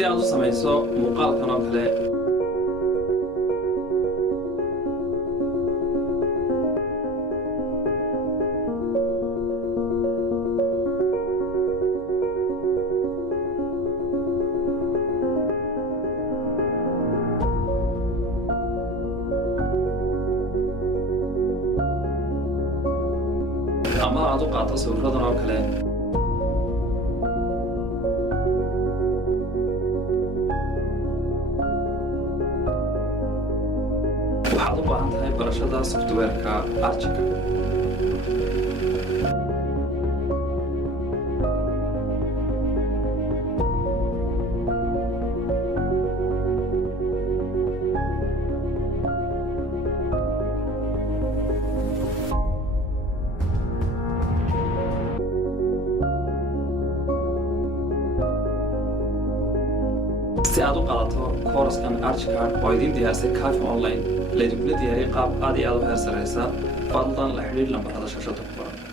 si aad u samayso muuqaalkan oo kale ama aad u qaato sawirradan oo kale waxaad u baahan tahay barashada software-ka Archicad. Si aad u qaadato koorskan Archicad oo idin diyaarisay Kaffi Online, la idinkula diyaariyay qaab aad iyo aad u heer sareysa, fadlan la xiriir lambarada shashada ku qoran.